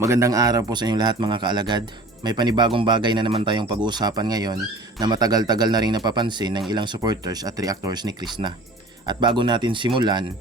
Magandang araw po sa inyong lahat mga kaalagad. May panibagong bagay na naman tayong pag-uusapan ngayon na matagal-tagal na rin napapansin ng ilang supporters at reactors ni Krishna. At bago natin simulan,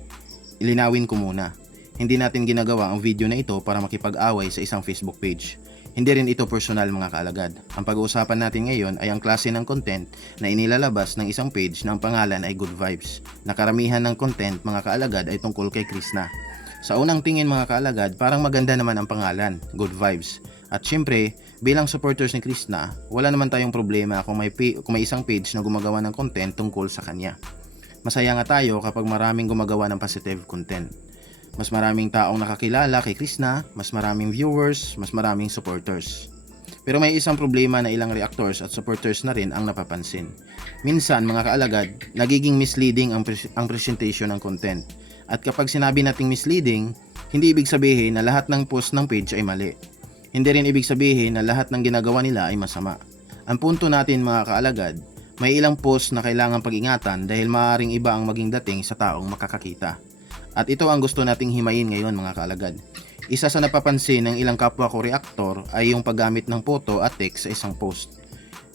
ilinawin ko muna. Hindi natin ginagawa ang video na ito para makipag-away sa isang Facebook page. Hindi rin ito personal mga kaalagad. Ang pag-uusapan natin ngayon ay ang klase ng content na inilalabas ng isang page na ang pangalan ay Good Vibes. Nakaramihan ng content mga kaalagad ay tungkol kay Krishna. Sa unang tingin mga kaalagad, parang maganda naman ang pangalan, Good Vibes. At syempre, bilang supporters ni Krishna, wala naman tayong problema kung may isang page na gumagawa ng content tungkol sa kanya. Masaya nga tayo kapag maraming gumagawa ng positive content. Mas maraming taong nakakilala kay Krishna, mas maraming viewers, mas maraming supporters. Pero may isang problema na ilang reactors at supporters na rin ang napapansin. Minsan mga kaalagad, nagiging misleading ang presentation ng content. At kapag sinabi nating misleading, hindi ibig sabihin na lahat ng post ng page ay mali. Hindi rin ibig sabihin na lahat ng ginagawa nila ay masama. Ang punto natin mga kaalagad, may ilang post na kailangang pag-ingatan dahil maaaring iba ang maging dating sa taong makakakita. At ito ang gusto nating himayin ngayon mga kaalagad. Isa sa napapansin ng ilang kapwa ko reactor ay yung paggamit ng photo at text sa isang post.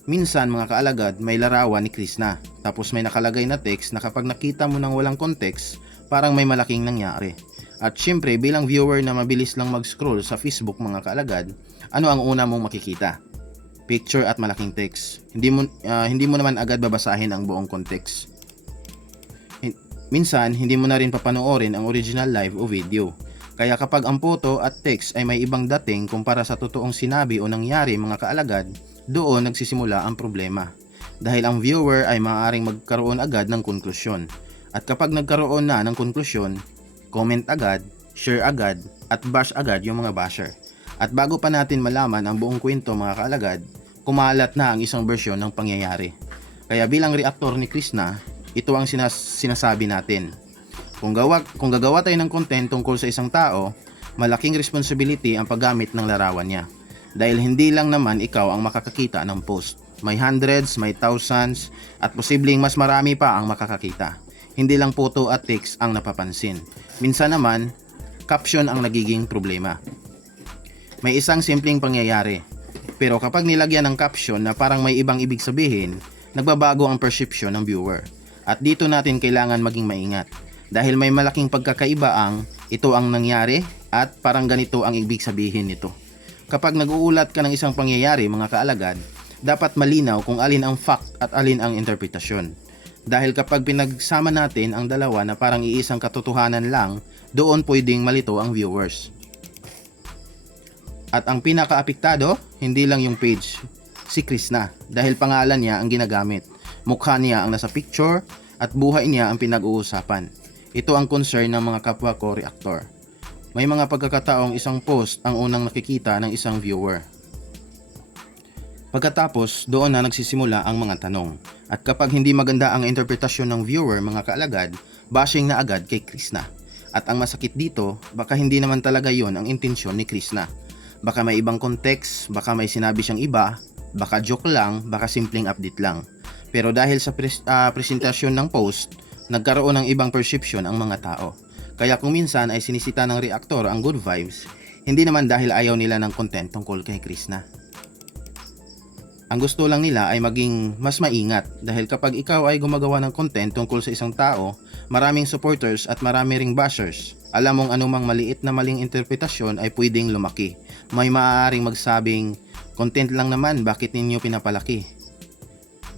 Minsan mga kaalagad may larawan ni Krishna, tapos may nakalagay na text na kapag nakita mo ng walang context, parang may malaking nangyari. At syempre bilang viewer na mabilis lang mag-scroll sa Facebook mga kaalagad, ano ang una mong makikita? Picture at malaking text. Hindi mo naman agad babasahin ang buong context. Minsan hindi mo na rin papanoorin ang original live o video. Kaya kapag ang photo at text ay may ibang dating kumpara sa totoong sinabi o nangyari mga kaalagad, doon nagsisimula ang problema. Dahil ang viewer ay maaaring magkaroon agad ng konklusyon. At kapag nagkaroon na ng konklusyon, comment agad, share agad, at bash agad yung mga basher. At bago pa natin malaman ang buong kwento mga kaalagad, kumalat na ang isang bersyon ng pangyayari. Kaya bilang reactor ni Krishna, ito ang sinasabi natin. Kung gagawa tayo ng content tungkol sa isang tao, malaking responsibility ang paggamit ng larawan niya. Dahil hindi lang naman ikaw ang makakakita ng post. May hundreds, may thousands, at posibleng mas marami pa ang makakakita. Hindi lang photo at text ang napapansin. Minsan naman, caption ang nagiging problema. May isang simpleng pangyayari. Pero kapag nilagyan ng caption na parang may ibang ibig sabihin, nagbabago ang perception ng viewer. At dito natin kailangan maging maingat. Dahil may malaking pagkakaiba ang ito ang nangyari at parang ganito ang ibig sabihin nito. Kapag nag-uulat ka ng isang pangyayari mga kaalagad, dapat malinaw kung alin ang fact at alin ang interpretasyon. Dahil kapag pinagsama natin ang dalawa na parang iisang katotohanan lang, doon pwedeng malito ang viewers. At ang pinaka-apektado, hindi lang yung page, si Krishna, dahil pangalan niya ang ginagamit, mukha niya ang nasa picture, at buhay niya ang pinag-uusapan. Ito ang concern ng mga kapwa ko reactor. May mga pagkakataong isang post ang unang nakikita ng isang viewer. Pagkatapos, doon na nagsisimula ang mga tanong. At kapag hindi maganda ang interpretasyon ng viewer mga kaalagad, bashing na agad kay Krishna. At ang masakit dito, baka hindi naman talaga yon ang intensyon ni Krishna. Baka may ibang context, baka may sinabi siyang iba, baka joke lang, baka simpleng update lang. Pero dahil sa presentasyon ng post, nagkaroon ng ibang perception ang mga tao. Kaya kung minsan ay sinisita ng reactor ang good vibes, hindi naman dahil ayaw nila ng content tungkol kay Krishna. Ang gusto lang nila ay maging mas maingat dahil kapag ikaw ay gumagawa ng content tungkol sa isang tao, maraming supporters at marami ring bashers. Alam mong anumang maliit na maling interpretasyon ay pwedeng lumaki. May maaaring magsabing, content lang naman, bakit ninyo pinapalaki?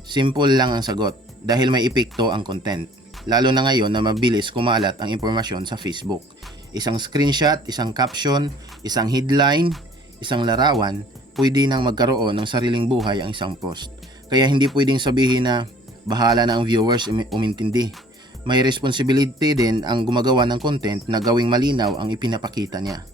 Simple lang ang sagot dahil may epekto ang content. Lalo na ngayon na mabilis kumalat ang impormasyon sa Facebook. Isang screenshot, isang caption, isang headline, isang larawan, pwede nang magkaroon ng sariling buhay ang isang post. Kaya hindi pwedeng sabihin na bahala na ang viewers umintindi. May responsibility din ang gumagawa ng content na gawing malinaw ang ipinapakita niya.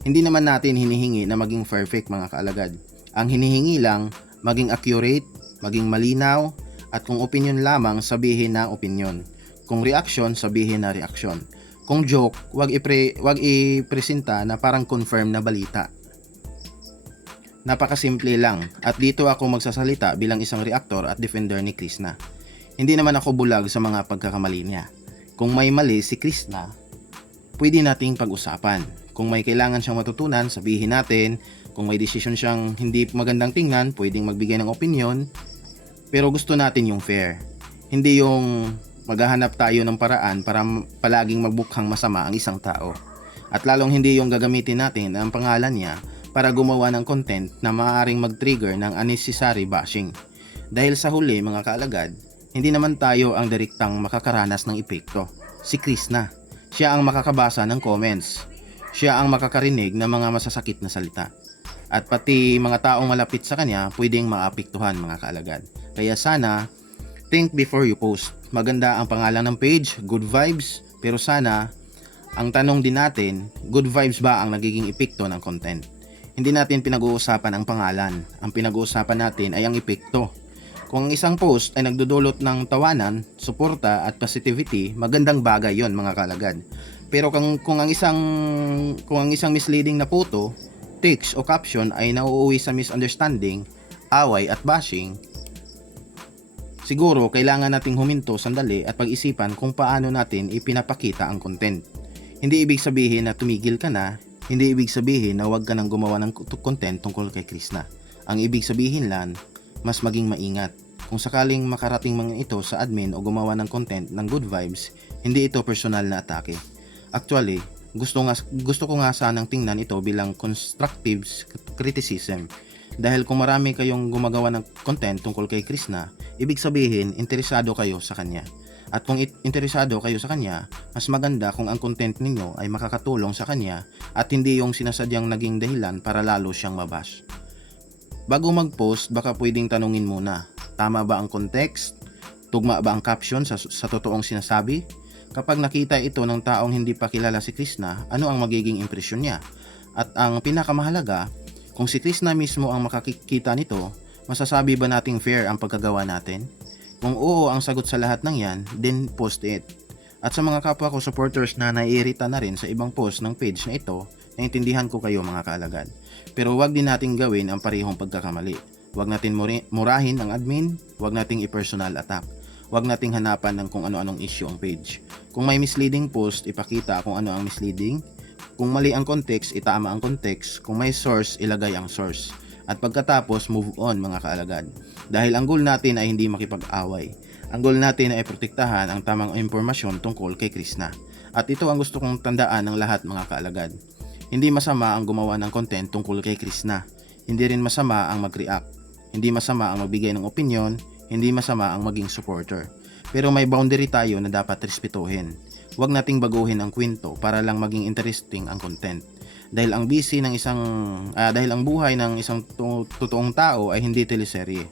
Hindi naman natin hinihingi na maging perfect mga kaalagad. Ang hinihingi lang, maging accurate, maging malinaw, at kung opinion lamang, sabihin na opinion. Kung reaction, sabihin na reaction. Kung joke, wag ipresenta na parang confirm na balita. Napakasimple lang at dito ako magsasalita bilang isang reactor at defender ni Krishna. Hindi naman ako bulag sa mga pagkakamali niya. Kung may mali si Krishna, pwede nating pag-usapan. Kung may kailangan siyang matutunan, sabihin natin. Kung may desisyon siyang hindi magandang tingnan, pwedeng magbigay ng opinion. Pero gusto natin yung fair. Hindi yung maghahanap tayo ng paraan para palaging magbukhang masama ang isang tao. At lalong hindi yung gagamitin natin ang pangalan niya para gumawa ng content na maaaring mag-trigger ng unnecessary bashing. Dahil sa huli mga kaalagad, hindi naman tayo ang direktang makakaranas ng epekto. Si Krishna, siya ang makakabasa ng comments. Siya ang makakarinig ng mga masasakit na salita. At pati mga taong malapit sa kanya pwedeng maapektuhan mga kaalagad. Kaya sana, think before you post. Maganda ang pangalan ng page, good vibes, pero sana, ang tanong din natin, good vibes ba ang nagiging epekto ng content? Hindi natin pinag-uusapan ang pangalan. Ang pinag-uusapan natin ay ang epekto. Kung ang isang post ay nagdudulot ng tawanan, suporta at positivity, magandang bagay yon mga kaalagad. Pero kung ang isang misleading na photo, text o caption ay nauuwi sa misunderstanding, away at bashing, siguro kailangan nating huminto sandali at pag-isipan kung paano natin ipinapakita ang content. Hindi ibig sabihin na tumigil ka na, hindi ibig sabihin na huwag ka nang gumawa ng content tungkol kay Krishna. Ang ibig sabihin lang, mas maging maingat. Kung sakaling makarating mga ito sa admin o gumawa ng content ng good vibes, hindi ito personal na atake. Actually, gusto ko nga sanang tingnan ito bilang constructive criticism. Dahil kung marami kayong gumagawa ng content tungkol kay Krishna, ibig sabihin interesado kayo sa kanya. At kung interesado kayo sa kanya, mas maganda kung ang content ninyo ay makakatulong sa kanya at hindi yung sinasadyang naging dahilan para lalo siyang mabash. Bago mag-post, baka pwedeng tanungin muna, tama ba ang context? Tugma ba ang caption sa totoong sinasabi? Kapag nakita ito ng taong hindi pa kilala si Krishna, ano ang magiging impresyon niya? At ang pinakamahalaga, kung si Krishna mismo ang makikita nito, masasabi ba nating fair ang pagkagawa natin? Kung oo ang sagot sa lahat ng yan, then post it. At sa mga kapwa ko supporters na naiirita na rin sa ibang post ng page na ito, naintindihan ko kayo mga kaalagad. Pero wag din nating gawin ang parehong pagkakamali. Wag natin murahin ang admin, wag nating i-personal attack. Wag nating hanapan ng kung ano-anong issue ang page. Kung may misleading post, ipakita kung ano ang misleading. Kung mali ang context, itama ang context. Kung may source, ilagay ang source. At pagkatapos, move on mga kaalagad. Dahil ang goal natin ay hindi makipag-away. Ang goal natin ay protektahan ang tamang impormasyon tungkol kay Krishna. At ito ang gusto kong tandaan ng lahat mga kaalagad. Hindi masama ang gumawa ng content tungkol kay Krishna. Hindi rin masama ang mag-react. Hindi masama ang magbigay ng opinion. Hindi masama ang maging supporter. Pero may boundary tayo na dapat respetuhin. Huwag nating baguhin ang kwento para lang maging interesting ang content. Dahil ang buhay ng isang totoong tao ay hindi teleserye.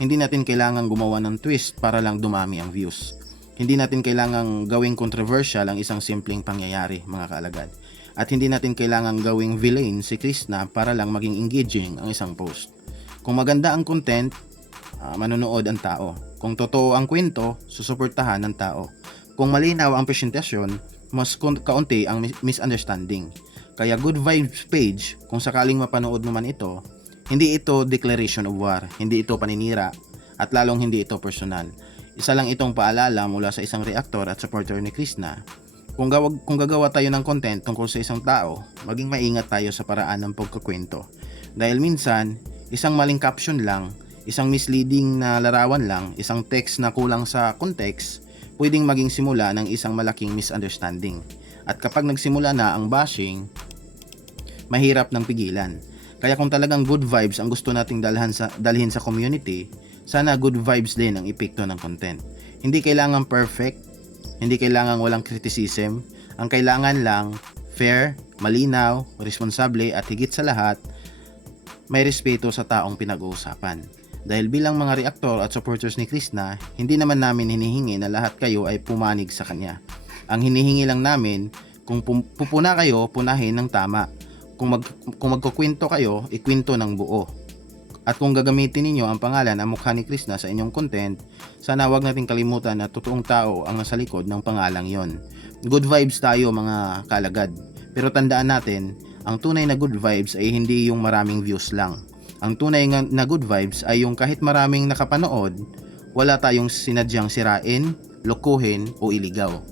Hindi natin kailangang gumawa ng twist para lang dumami ang views. Hindi natin kailangang gawing controversial ang isang simpleng pangyayari, mga kaalagad. At hindi natin kailangang gawing villain si Krishna para lang maging engaging ang isang post. Kung maganda ang content, manonood ang tao. Kung totoo ang kwento, susuportahan ng tao. Kung malinaw ang presentasyon, mas kaunti ang misunderstanding. Kaya good vibes page, kung sakaling mapanood mo man ito, hindi ito declaration of war, hindi ito paninira, at lalong hindi ito personal. Isa lang itong paalala mula sa isang reactor at supporter ni Krishna. Kung gagawa tayo ng content tungkol sa isang tao, maging maingat tayo sa paraan ng pagkukwento. Dahil minsan, isang maling caption lang, isang misleading na larawan lang, isang text na kulang sa context, pwedeng maging simula ng isang malaking misunderstanding. At kapag nagsimula na ang bashing, mahirap nang pigilan. Kaya kung talagang good vibes ang gusto nating dalhin sa community, sana good vibes din ang epekto ng content. Hindi kailangan perfect, hindi kailangan walang criticism, ang kailangan lang fair, malinaw, responsable at higit sa lahat, may respeto sa taong pinag-uusapan. Dahil bilang mga reaktor at supporters ni Krishna, hindi naman namin hinihingi na lahat kayo ay pumanig sa kanya. Ang hinihingi lang namin, kung pupuna kayo, punahin ng tama. Kung magkukwento kayo, ikwento ng buo. At kung gagamitin ninyo ang pangalan ang mukha ni Krishna sa inyong content, sana wag nating kalimutan na totoong tao ang nasa likod ng pangalang yon. Good vibes tayo mga kalagad. Pero tandaan natin, ang tunay na good vibes ay hindi yung maraming views lang. Ang tunay na good vibes ay yung kahit maraming nakapanood, wala tayong sinadyang sirain, lokohin o iligaw.